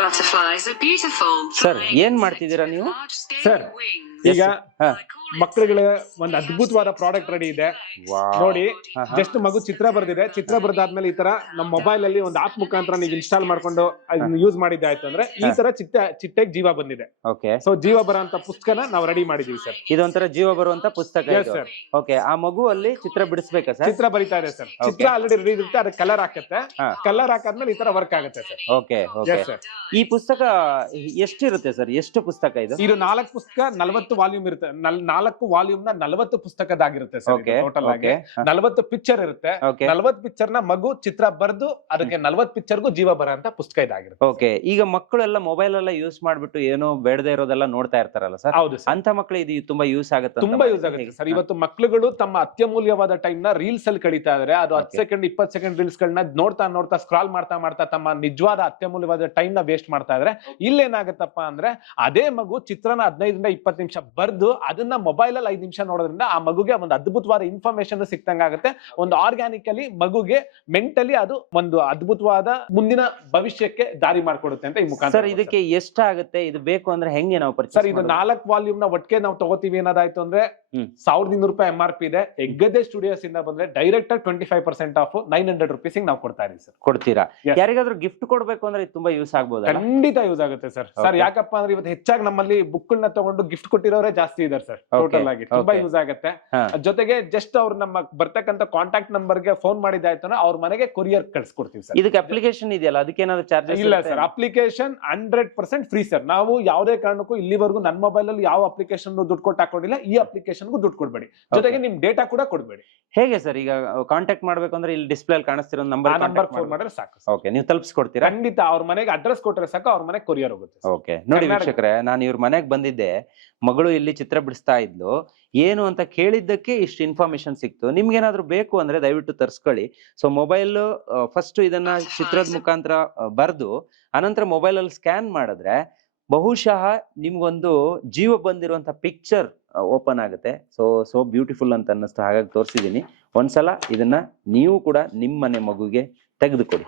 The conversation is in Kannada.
Butterflies are beautiful. ಸರ್ ಏನ್ ಮಾಡ್ತಿದ್ದೀರಾ ನೀವು? ಸರ್ ಈಗ ಮಕ್ಕಳಿಗೆ ಒಂದು ಅದ್ಭುತವಾದ ಪ್ರಾಡಕ್ಟ್ ರೆಡಿ ಇದೆ ನೋಡಿ. ಜಸ್ಟ್ ಮಗು ಚಿತ್ರ ಬರ್ದಿದೆ, ಚಿತ್ರ ಬರ್ದಾದ್ಮೇಲೆ ಈ ತರ ನಮ್ಮ ಮೊಬೈಲ್ ಅಲ್ಲಿ ಒಂದು ಆಪ್ ಮುಖಾಂತರ ನೀವು ಇನ್ಸ್ಟಾಲ್ ಮಾಡ್ಕೊಂಡು ಅದನ್ನ ಯೂಸ್ ಮಾಡಿದ್ದಾಯ್ತು ಅಂದ್ರೆ ಈ ತರ ಚಿಟ್ಟೆಗೆ ಜೀವ ಬಂದಿದೆ. ಸೊ ಜೀವ ಬರುವಂತ ಪುಸ್ತಕನ ನಾವು ರೆಡಿ ಮಾಡಿದೀವಿ ಸರ್. ಇದೊಂಥರ ಜೀವ ಬರುವಂತ ಪುಸ್ತಕ. ಓಕೆ, ಆ ಮಗು ಅಲ್ಲಿ ಚಿತ್ರ ಬಿಡಿಸ್ಬೇಕಾ ಸರ್? ಚಿತ್ರ ಬರಿತಾ ಇದೆ ಸರ್. ಚಿತ್ರ ಆಲ್ರೆಡಿ ರೆಡಿ ಇರುತ್ತೆ, ಅದಕ್ಕೆ ಕಲರ್ ಹಾಕತ್ತೆ. ಕಲರ್ ಹಾಕಾದ್ಮೇಲೆ ಈ ತರ ವರ್ಕ್ ಆಗುತ್ತೆ ಸರ್. Okay okay. ಈ ಪುಸ್ತಕ ಎಷ್ಟಿರುತ್ತೆ ಸರ್? ಎಷ್ಟು ಪುಸ್ತಕ ಇದು? ಇದು 4 ಪುಸ್ತಕ 40 ವಾಲ್ಯೂಮ್ ಇರುತ್ತೆ. 4 ವಾಲ್ಯೂಮ್ ನ 40 ಪುಸ್ತಕದಾಗಿರುತ್ತೆ ಸರ್. ಟೋಟಲ್ ಆಗಿ 40 ಪಿಕ್ಚರ್ ಇರುತ್ತೆ. 40 ಪಿಕ್ಚರ್ ನ ಮಗು ಚಿತ್ರ ಬರ್ದು ಅದಕ್ಕೆ 40 ಪಿಕ್ಚರ್ಗೂ ಜೀವ ಬರೋಂತ ಪುಸ್ತಕ ಇದಾಗಿರುತ್ತೆ. ಓಕೆ, ಈಗ ಮಕ್ಕಳೆಲ್ಲ ಮೊಬೈಲ್ ಎಲ್ಲ ಯೂಸ್ ಮಾಡ್ಬಿಟ್ಟು ಏನೋ ಬೇಡದೇ ಇರೋದೆಲ್ಲ ನೋಡ್ತಾ ಇರ್ತಾರಲ್ಲ ಸರ್? ಹೌದು, ಅಂತ ಮಕ್ಕಳು ಇದು ತುಂಬಾ ಯೂಸ್ ಆಗುತ್ತೆ. ತುಂಬಾ ಯೂಸ್ ಆಗುತ್ತೆ ಸರ್. ಇವತ್ತು ಮಕ್ಕಳುಗಳು ತಮ್ಮ ಅತ್ಯಮೂಲ್ಯವಾದ ಟೈಮ್ ನ ರೀಲ್ಸ್ ಅಲ್ಲಿ ಕಳೀತಾ ಇದಾರೆ. ಅದು 10 ಸೆಕೆಂಡ್ 20 ಸೆಕೆಂಡ್ ರೀಲ್ಸ್ ಗಳನ್ನ ನೋಡ್ತಾ ಸ್ಕ್ರಾಲ್ ಮಾಡ್ತಾ ತಮ್ಮ ನಿಜವಾದ ಅತ್ಯಮೂಲ್ಯವಾದ ಟೈಮ್ ನ ವೇಸ್ಟ್ ಮಾಡ್ತಾ ಇದ್ರೆ, ಇಲ್ಲೇನಾಗತ್ತಪ್ಪ ಅಂದ್ರೆ ಅದೇ ಮಗು ಚಿತ್ರನ 15 ರಿಂದ 20 ನಿಮಿಷ ಬರ್ದು ಅದನ್ನ ಮೊಬೈಲ್ ಅಲ್ಲಿ 5 ನಿಮಿಷ ನೋಡೋದ್ರಿಂದ ಆ ಮಗುಗೆ ಒಂದು ಅದ್ಭುತವಾದ ಇನ್ಫಾರ್ಮೇಶನ್ ಸಿಕ್ತಂಗ ಆಗುತ್ತೆ. ಒಂದು ಆರ್ಗ್ಯಾನಿಕಲಿ ಮಗುಗೆ ಮೆಂಟಲಿ ಅದು ಒಂದು ಅದ್ಭುತವಾದ ಮುಂದಿನ ಭವಿಷ್ಯಕ್ಕೆ ದಾರಿ ಮಾಡ್ಕೊಡುತ್ತೆ ಅಂತ ಈ ಮುಖಾಂತರ. ಸರ್ ಇದಕ್ಕೆ ಎಷ್ಟಾಗುತ್ತೆ? ಇದು ಬೇಕು ಅಂದ್ರೆ ಹೆಂಗೆ ನಾವು ಪರ್ಚೇಸ್? ಸರ್ ಇದು 4 ವಾಲ್ಯೂಮ್ ನ ಒಟ್ಟಿಗೆ ನಾವು ತಗೋತೀವಿ ಏನಾದಾಯ್ತು ಅಂದ್ರೆ 1200 ರೂಪಾಯಿ MRP ಇದೆ. ಹೆಗ್ಗದೆ ಸ್ಟುಡಿಯೋಸ್ ಇಂದ ಬಂದ್ರೆ ಡೈರೆಕ್ಟ್ 25% ಆಫ್ 900 ರೂಪೀಸ್ ನಾವು ಕೊಡ್ತಾ ಇದೀವಿ ಸರ್. ಕೊಡ್ತೀರಾ? ಯಾರಿಗಾದ್ರೂ ಗಿಫ್ಟ್ ಕೊಡ್ಬೇಕು ಅಂದ್ರೆ ಇದು ತುಂಬಾ ಯೂಸ್ ಆಗ್ಬೋದು? ಖಂಡಿತ ಯೂಸ್ ಆಗುತ್ತೆ ಸರ್. ಸರ್ ಯಾಕಪ್ಪ ಅಂದ್ರೆ ಇವತ್ತು ಹೆಚ್ಚಾಗಿ ನಮ್ಮಲ್ಲಿ ಬುಕ್ ಗಳನ್ನ ತಗೊಂಡು ಗಿಫ್ಟ್ ಕೊಟ್ಟಿರೋರೇ ಜಾಸ್ತಿ ಇದಾರೆ ಸರ್. ಟೋಟಲ್ ಆಗಿ ತುಂಬಾ ಯೂಸ್ ಆಗುತ್ತೆ. ಜೊತೆಗೆ ಜಸ್ಟ್ ಅವ್ರು ನಮ್ಮ ಬರ್ತಕ್ಕಂತ ಕಾಂಟ್ಯಾಕ್ಟ್ ನಂಬರ್ ಗೆ ಫೋನ್ ಮಾಡಿದಾಯ್ತು ಅವ್ರ ಮನೆಗೆ ಕೊರಿಯರ್ ಕಳ್ಸಿಕೊಡ್ತೀವಿ ಸರ್. ಇದಕ್ಕೆ ಅಪ್ಲಿಕೇಶನ್ ಇದೆಯಲ್ಲ, ಅದಕ್ಕೆ ಏನಾದ್ರು ಚಾರ್ಜಸ್? ಇಲ್ಲ ಸರ್, ಅಪ್ಲಿಕೇಶನ್ 100% ಫ್ರೀ ಸರ್. ನಾವು ಯಾವುದೇ ಕಾರಣಕ್ಕೂ ಇಲ್ಲಿವರೆಗೂ ನನ್ನ ಮೊಬೈಲ್ ಅಲ್ಲಿ ಯಾವ ಅಪ್ಲಿಕೇಶನ್ ದುಡ್ಡು ಕೊಟ್ಟು ಹಾಕೊಂಡಿಲ್ಲ. ಈ ಅಪ್ಲಿಕೇಶನ್ಗೂ ದುಡ್ಡು ಕೊಡ್ಬೇಡಿ, ಜೊತೆಗೆ ನಿಮ್ ಡೇಟಾ ಕೂಡ ಕೊಡ್ಬೇಡಿ. ಹೇಗೆ ಸರ್ ಈಗ ಕಾಂಟ್ಯಾಕ್ಟ್ ಮಾಡ್ಬೇಕು ಅಂದ್ರೆ ಇಲ್ಲಿ ಡಿಸ್ಪ್ಲೇ ಅಲ್ಲಿ ಕಾಣಿಸ್ತಿರೋ ನಂಬರ್ ಫೋನ್ ಮಾಡಿದ್ರೆ ಸಾಕು. ಓಕೆ, ನೀವು ತಲುಪಿಸ್ಕೊಡ್ತೀರಾ? ಖಂಡಿತ. ಅವ್ರ ಮನೆಗೆ ಅಡ್ರೆಸ್ ಕೊಟ್ಟರೆ ಸಾಕು, ಅವ್ರ ಮನೆಗೆ ಕೊರಿಯರ್ ಹೋಗುತ್ತೆ. ಓಕೆ, ನೋಡಿ ವೀಕ್ಷಕರೇ, ನಾನು ಇವ್ರ ಮನೆಗೆ ಬಂದಿದ್ದೆ. ಮಗಳು ಇಲ್ಲಿ ಚಿತ್ರ ಬಿಡಿಸ್ತಾ ಇದ್ಲು. ಏನು ಅಂತ ಕೇಳಿದ್ದಕ್ಕೆ ಇಷ್ಟು ಇನ್ಫಾರ್ಮೇಶನ್ ಸಿಕ್ತು. ನಿಮ್ಗೇನಾದ್ರೂ ಬೇಕು ಅಂದ್ರೆ ದಯವಿಟ್ಟು ತರಿಸ್ಕೊಳ್ಳಿ. ಸೊ ಮೊಬೈಲ್ ಫಸ್ಟ್ ಇದನ್ನ ಚಿತ್ರದ ಮುಖಾಂತರ ಬರ್ದು ಅನಂತರ ಮೊಬೈಲ್ ಅಲ್ಲಿ ಸ್ಕ್ಯಾನ್ ಮಾಡಿದ್ರೆ ಬಹುಶಃ ನಿಮ್ಗೊಂದು ಜೀವ ಬಂದಿರುವಂತ ಪಿಕ್ಚರ್ ಓಪನ್ ಆಗುತ್ತೆ. ಸೊ ಬ್ಯೂಟಿಫುಲ್ ಅಂತ ಅನ್ನಿಸ್ತು, ಹಾಗಾಗಿ ತೋರಿಸಿದೀನಿ. ಒಂದ್ಸಲ ಇದನ್ನ ನೀವು ಕೂಡ ನಿಮ್ಮ ಮನೆ ಮಗುಗೆ ತೆಗೆದುಕೊಡಿ.